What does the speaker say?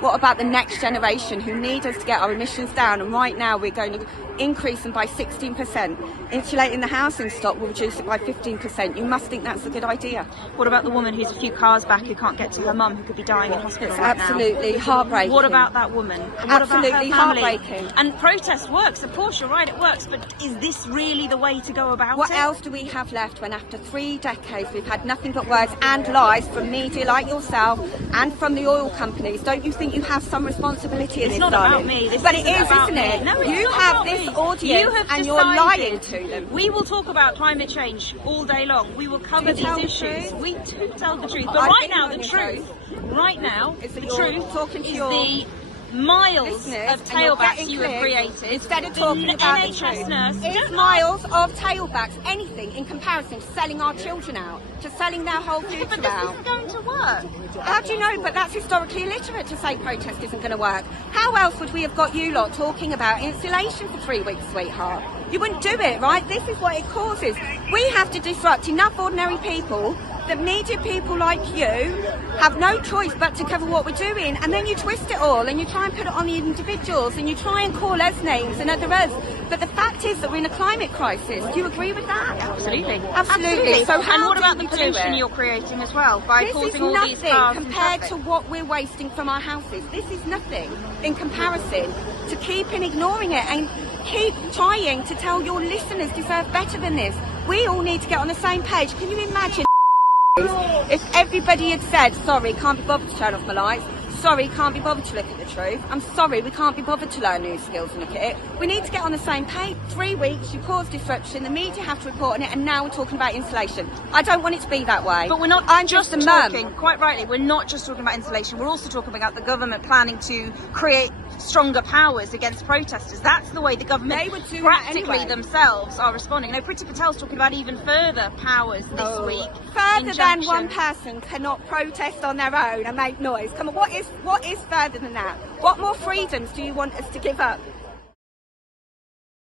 What about the next generation who need us to get our emissions down? And right now we're going to increase them by 16%. Insulating the housing stock will reduce it by 15%. You must think that's a good idea. What about the woman who's a few cars back who can't get to her mum, who could be dying in hospital right now? Absolutely heartbreaking. What about that woman? What Absolutely about her family? heartbreaking. And protest works, of course, you're right, it works, but is this really the way to go about What it? else do we have left when after 3 decades we've had nothing but words and lies from media like yourself and from the oil companies? Don't you think you have some responsibility in this, It's not darling? about me. This But it isn't is, about isn't it? me. No, it's you not have about this me. audience You have and you're decided lying to them. We will talk about climate change all day long. We will cover Do you tell these the issues. truth? We do tell the truth. But I right think now, you're the telling truth, the right now, Is the that you're truth talking to is your the miles listeners of and you're tailbacks getting you have clear created. instead of The talking about the NHS truth. nurse. Is Don't miles of tailbacks anything in comparison to selling our children out, to selling their whole But future this out? isn't going to work. How do you know? But that's historically illiterate to say protest isn't going to work. How else would we have got you lot talking about insulation for 3 weeks, sweetheart? You wouldn't do it, right? This is what it causes. We have to disrupt enough ordinary people that media people like you have no choice but to cover what we're doing, and then you twist it all and you try and put it on the individuals and you try and call us names and other us. But the fact is that we're in a climate crisis. Do you agree with that? Absolutely. Absolutely. So how and what do about we the do pollution it? you're creating as well by This is causing all these nothing cars and compared traffic? to what we're wasting from our houses. This is nothing in comparison to keeping ignoring it and keep trying to tell your listeners deserve better than this. We all need to get on the same page. Can you imagine if everybody had said, sorry, can't be bothered to turn off my lights, sorry, can't be bothered to look at the truth, I'm sorry, we can't be bothered to learn new skills and look at it. We need to get on the same page. 3 weeks, you cause disruption, the media have to report on it, and now we're talking about insulation. I don't want it to be that way. But we're not I'm just a talking, mum. quite rightly, we're not just talking about insulation, we're also talking about the government planning to create stronger powers against protesters. That's the way the government They would do that practically anyway. themselves are responding. No, Priti Patel's talking about even further powers this week. Further than Injunction. one person cannot protest on their own and make noise. Come on, what is further than that? What more freedoms do you want us to give up?